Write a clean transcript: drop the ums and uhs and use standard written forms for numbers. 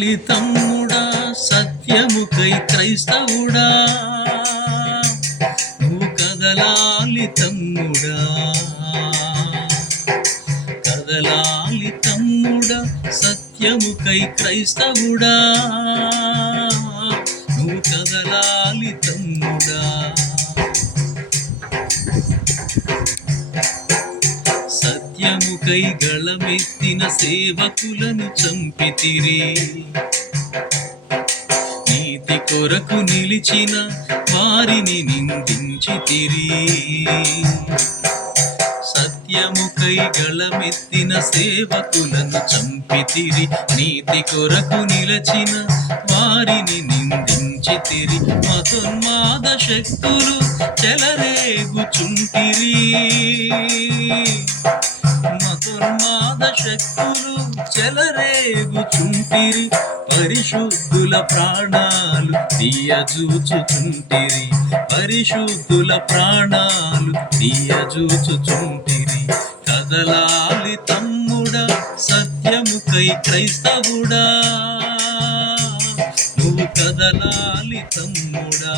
కదలాలి తమ్ముడా సత్యముకై క్రైస్తవుడా, నువ్వు కదలాలి తమ్ముడా, కదలాలి తమ్ముడా సత్యముకై క్రైస్తవుడా, నువ్వు కదలాలి తమ్ముడా. సత్యముకై గళమెత్తిన సేవకులను చంపితిరి, నీతి కొరకు నిలిచిన వారిని నిందించితిరి. సత్యముకై గళమెత్తిన సేవకులను చంపితిరి, నీతి కొరకు నిలిచిన వారిని నిందించితిరి. మతోన్మాద శక్తులు చెలరేగుచుంటిరి, మతోన్మాద శక్తులు చెలరేగుచుంటిరి. పరిశుద్ధుల ప్రాణాలు తీయజూచుచుంటిరి, పరిశుద్ధుల ప్రాణాలు తీయజూచుచుంటిరి. కదలాలి తమ్ముడా సత్యముకై క్రైస్తవుడా, నువ్వు కదలాలి తమ్ముడా.